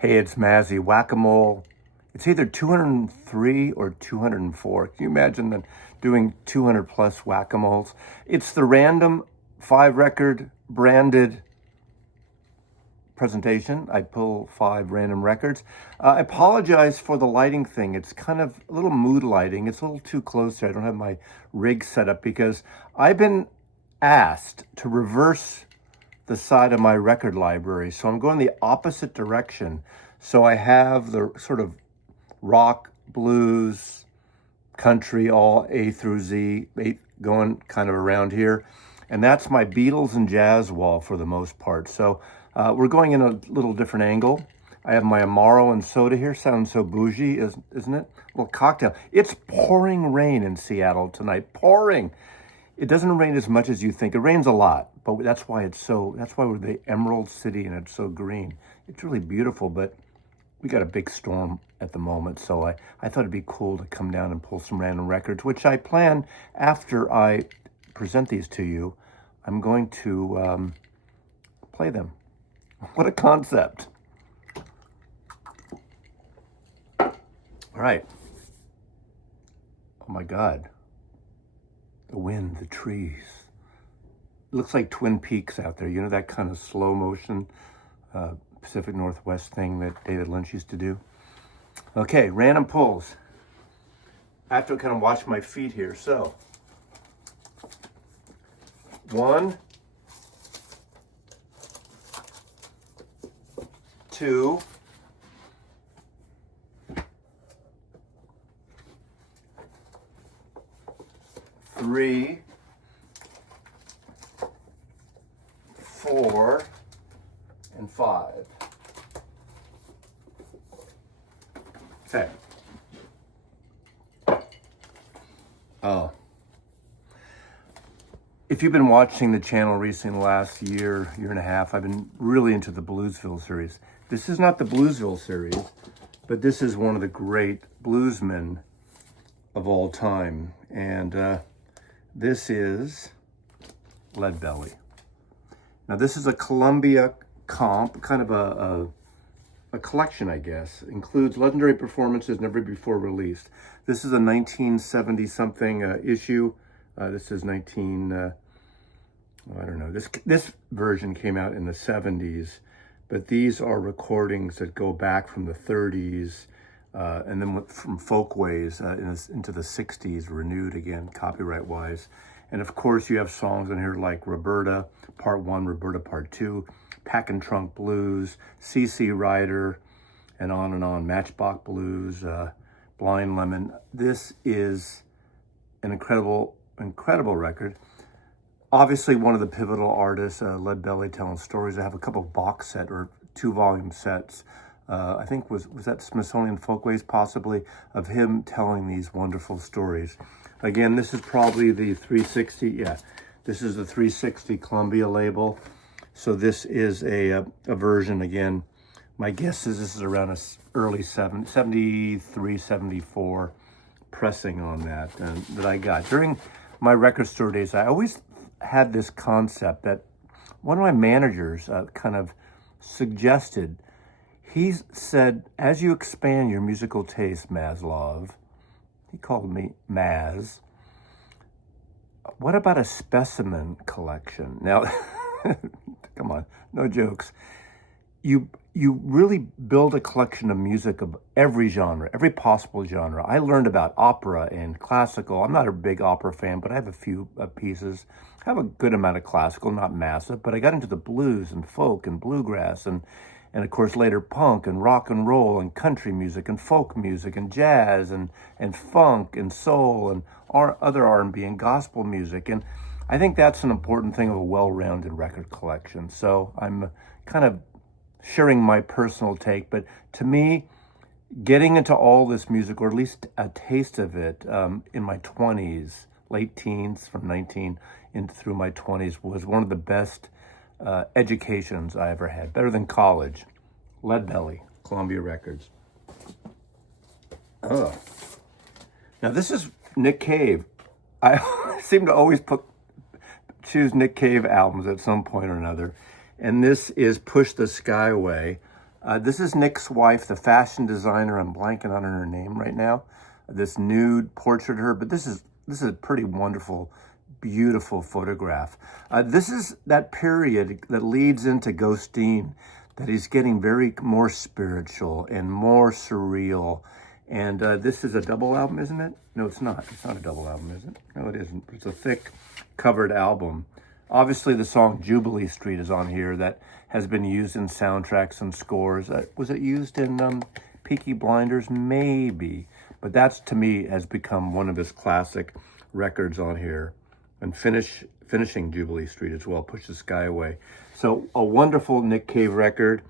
Hey, it's Mazzy. Whack-a-ole. It's either 203 or 204. Can you imagine that doing 200 plus whack-a-moles? It's the random 5 record branded presentation. I pull 5 random records. I apologize for the lighting thing. It's kind of a little mood lighting. It's a little too close here. I don't have my rig set up because I've been asked to reverse the side of my record library. So I'm going the opposite direction. So I have the sort of rock, blues, country, all A through Z, going kind of around here. And that's my Beatles and jazz wall for the most part. So we're going in a little different angle. I have my Amaro and soda here. Sounds so bougie, isn't it? A little cocktail. It's pouring rain in Seattle tonight. Pouring. It doesn't rain as much as you think. It rains a lot, but that's why we're the Emerald City and it's so green. It's really beautiful, but we got a big storm at the moment. So I thought it'd be cool to come down and pull some random records, which I plan after I present these to you. I'm going to play them. What a concept. All right. Oh my God. The wind, the trees. It looks like Twin Peaks out there. You know, that kind of slow motion Pacific Northwest thing that David Lynch used to do? Okay, random pulls. I have to kind of watch my feet here. So, 1, 2, 3, 4, and 5. Okay. Oh. If you've been watching the channel recently, the last year and a half, I've been really into the Bluesville series. This is not the Bluesville series, but this is one of the great bluesmen of all time. And this is Leadbelly. Now this is a Columbia comp, kind of a collection, I guess. Includes legendary performances never before released. This is a 1970 something issue. This is I don't know. This version came out in the 70s, but these are recordings that go back from the 30s and then from Folkways into the 60s, renewed again, copyright-wise. And of course, you have songs on here like Roberta Part 1, Roberta Part 2, Pack and Trunk Blues, CC Rider, and on, Matchbox Blues, Blind Lemon. This is an incredible record. Obviously, one of the pivotal artists, Leadbelly, telling stories. I have a couple of box set or 2-volume sets. I think was that Smithsonian Folkways possibly, of him telling these wonderful stories. Again, this is probably the 360. Yeah, this is the 360 Columbia label. So this is a version, again, my guess is this is around a early 73, 74 pressing on that I got. During my record store days, I always had this concept that one of my managers kind of suggested. He said, as you expand your musical taste, Maslov, he called me Maz, what about a specimen collection? Now, come on, no jokes. You really build a collection of music of every genre, every possible genre. I learned about opera and classical. I'm not a big opera fan, but I have a few pieces. I have a good amount of classical, not massive, but I got into the blues and folk and bluegrass and of course later punk and rock and roll and country music and folk music and jazz and funk and soul and other R&B and gospel music. And I think that's an important thing of a well-rounded record collection. So I'm kind of sharing my personal take, but to me, getting into all this music, or at least a taste of it, in my 20s, late teens, from 19 through my 20s, was one of the best educations I ever had. Better than college. Leadbelly, Columbia Records. Oh. Now this is Nick Cave. I seem to always choose Nick Cave albums at some point or another. And this is Push the Sky Away. This is Nick's wife, the fashion designer. I'm blanking on her name right now. This nude portrait of her, but this is a pretty wonderful, beautiful photograph. This is that period that leads into Ghosteen, that he's getting very more spiritual and more surreal. And this is a double album, isn't it? No, it's not. It's not a double album, is it? No, it isn't. It's a thick covered album. Obviously, the song Jubilee Street is on here. That has been used in soundtracks and scores. Was it used in Peaky Blinders? Maybe. But that's, to me, has become one of his classic records on here. And finishing Jubilee Street as well, Push the Sky Away. So a wonderful Nick Cave record.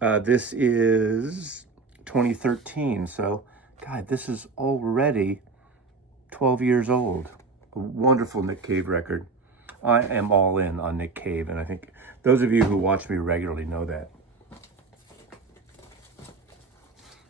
This is 2013. So, God, this is already 12 years old. A wonderful Nick Cave record. I am all in on Nick Cave, and I think those of you who watch me regularly know that.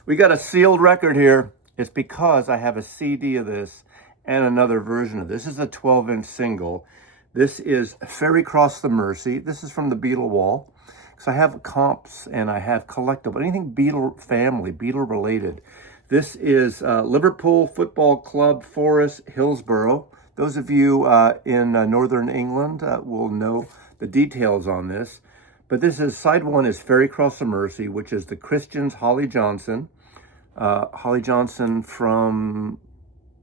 We got a sealed record here. It's because I have a CD of this and another version of this. This is a 12-inch single. This is Ferry Cross the Mersey. This is from the Beatle wall. So I have comps and I have collectible, anything Beatle family, Beatle related. This is Liverpool Football Club, Forest, Hillsborough. Those of you in northern England will know the details on this. But this is, side one is Ferry Cross the Mersey, which is the Christians, Holly Johnson. Holly Johnson from,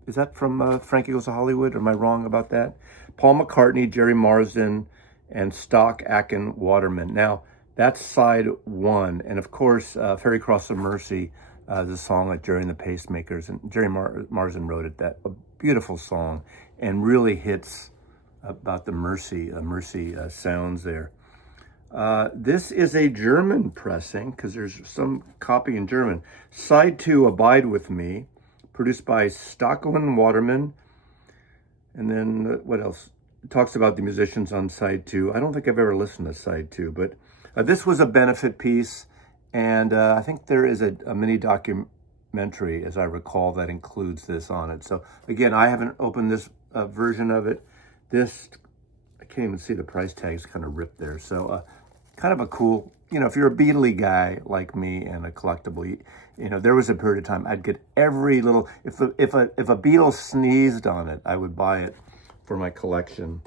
is that from Frankie Goes to Hollywood? Or am I wrong about that? Paul McCartney, Jerry Marsden, and Stock Aitken Waterman. Now, that's side one. And of course, Ferry Cross the Mersey is a song like Jerry and the Pacemakers. And Jerry Marsden wrote it, that a beautiful song, and really hits about the mercy sounds there. This is a German pressing, because there's some copy in German. Side 2, Abide With Me, produced by Stocklin Waterman. And then what else? It talks about the musicians on side 2. I don't think I've ever listened to side 2, but this was a benefit piece. And I think there is a mini documentary, as I recall, that includes this on it. So again, I haven't opened this version of it. This, I can't even see the price tag's kind of ripped there. So kind of a cool, if you're a Beatle guy like me and a collectible, there was a period of time I'd get every little, if a Beatle sneezed on it, I would buy it for my collection.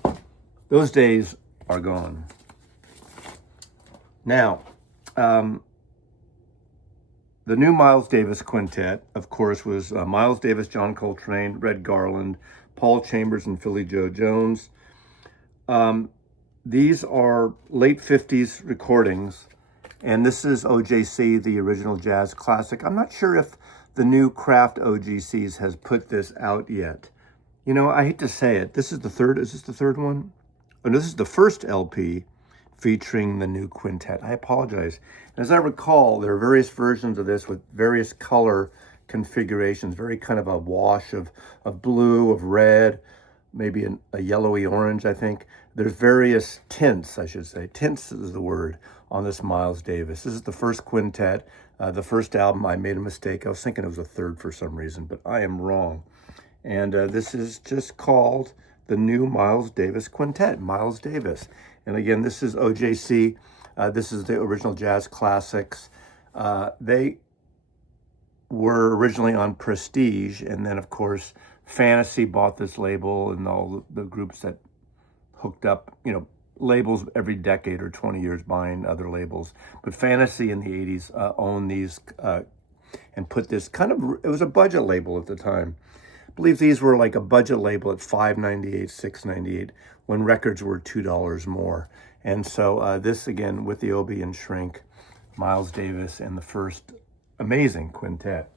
Those days are gone. Now, the new Miles Davis quintet, of course, was Miles Davis, John Coltrane, Red Garland, Paul Chambers, and Philly Joe Jones. These are late 50s recordings, and this is OJC, the original jazz classic. I'm not sure if the new Kraft OGCs has put this out yet. I hate to say it. This is the third. Is this the third one? Oh, no, this is the first LP featuring the new quintet. I apologize. As I recall, there are various versions of this with various color configurations, very kind of a wash of blue, of red, maybe a yellowy orange, I think. There's various tints, I should say. Tints is the word on this Miles Davis. This is the first quintet, the first album. I made a mistake. I was thinking it was a third for some reason, but I am wrong. And this is just called the new Miles Davis Quintet, Miles Davis. And again, this is OJC. This is the original jazz classics. They were originally on Prestige, and then, of course, Fantasy bought this label, and all the groups that hooked up, labels every decade or 20 years buying other labels. But Fantasy in the 80s owned these and put this it was a budget label at the time. I believe these were like a budget label at $5.98, $6.98, when records were $2 more. And so this, again, with the Obie and Shrink, Miles Davis, and the first amazing quintet.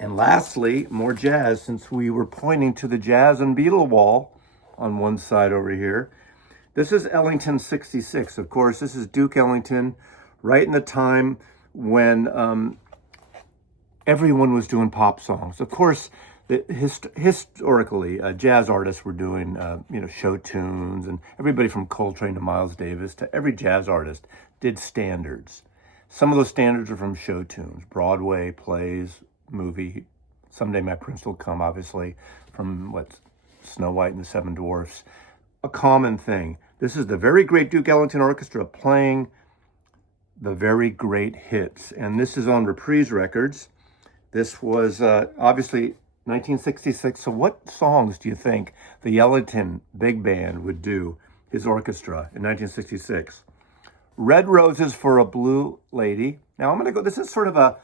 And lastly, more jazz, since we were pointing to the Jazz and Beatle wall on one side over here. This is Ellington 66. Of course, this is Duke Ellington, right in the time when everyone was doing pop songs. Of course, historically, jazz artists were doing, show tunes, and everybody from Coltrane to Miles Davis to every jazz artist did standards. Some of those standards are from show tunes, Broadway plays, movie. Someday My Prince Will Come, obviously, from Snow White and the Seven Dwarfs. A common thing. This is the very great Duke Ellington Orchestra playing the very great hits. And this is on Reprise Records. This was obviously 1966. So what songs do you think the Ellington Big Band would do, his orchestra, in 1966? Red Roses for a Blue Lady. Now I'm going to go, this is sort of a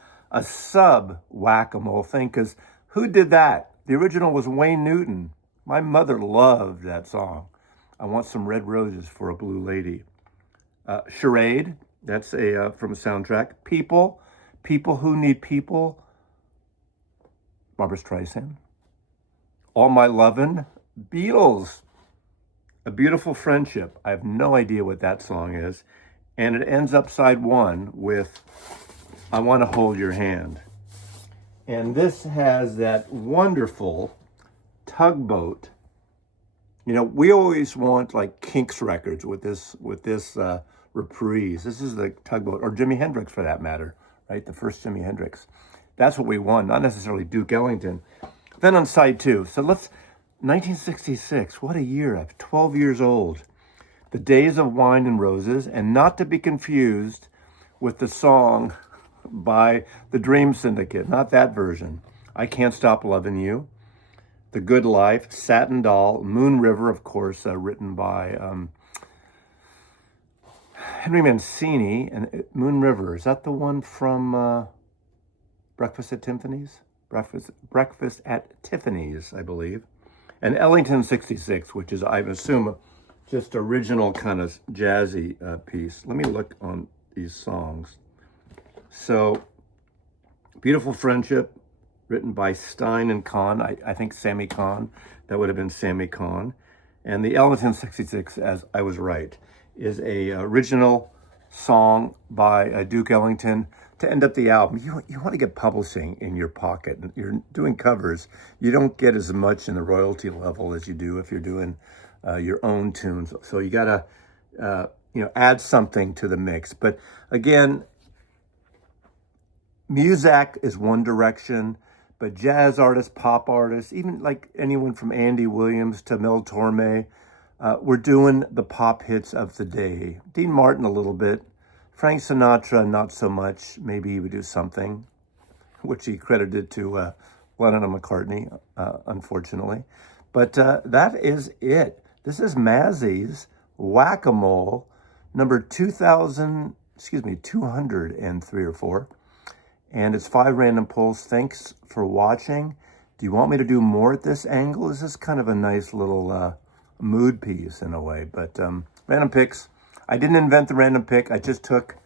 sub whack-a-mole thing, because who did that? The original was Wayne Newton. My mother loved that song. I Want Some Red Roses for a Blue Lady. Charade, that's from a soundtrack. People Who Need People, Barbra Streisand. All My Lovin', Beatles. A Beautiful Friendship. I have no idea what that song is. And it ends up side one with I Want to Hold Your Hand. And this has that wonderful Tugboat. You know, we always want like Kinks records with this Reprise. This is the Tugboat, or Jimi Hendrix for that matter, right? The first Jimi Hendrix. That's what we want, not necessarily Duke Ellington. Then on side two, so 1966, what a year. I'm 12 years old. The Days of Wine and Roses, and not to be confused with the song by the Dream Syndicate, not that version. I Can't Stop Loving You. The Good Life, Satin Doll, Moon River, of course, written by Henry Mancini. And Moon River, is that the one from Breakfast at Tiffany's? Breakfast at Tiffany's, I believe. And Ellington 66, which is, I assume, just original kind of jazzy piece. Let me look on these songs. So, Beautiful Friendship, written by Stein and Kahn. I think Sammy Kahn. That would have been Sammy Kahn. And the Ellington 66, as I was right, is a original song by Duke Ellington to end up the album. You want to get publishing in your pocket. You're doing covers. You don't get as much in the royalty level as you do if you're doing your own tunes. So you got to add something to the mix. But again, Muzak is one direction, but jazz artists, pop artists, even like anyone from Andy Williams to Mel Torme, we're doing the pop hits of the day. Dean Martin a little bit. Frank Sinatra, not so much. Maybe he would do something, which he credited to Lennon and McCartney, unfortunately. But that is it. This is Mazzy's Whack-a-Mole, number 203 or 4. And it's 5 random pulls. Thanks for watching. Do you want me to do more at this angle? This is kind of a nice little mood piece in a way. But random picks. I didn't invent the random pick. I just took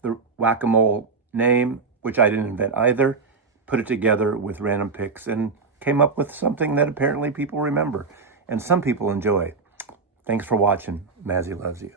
the Whack-a-Mole name, which I didn't invent either, put it together with random picks, and came up with something that apparently people remember and some people enjoy. Thanks for watching. Mazzy loves you.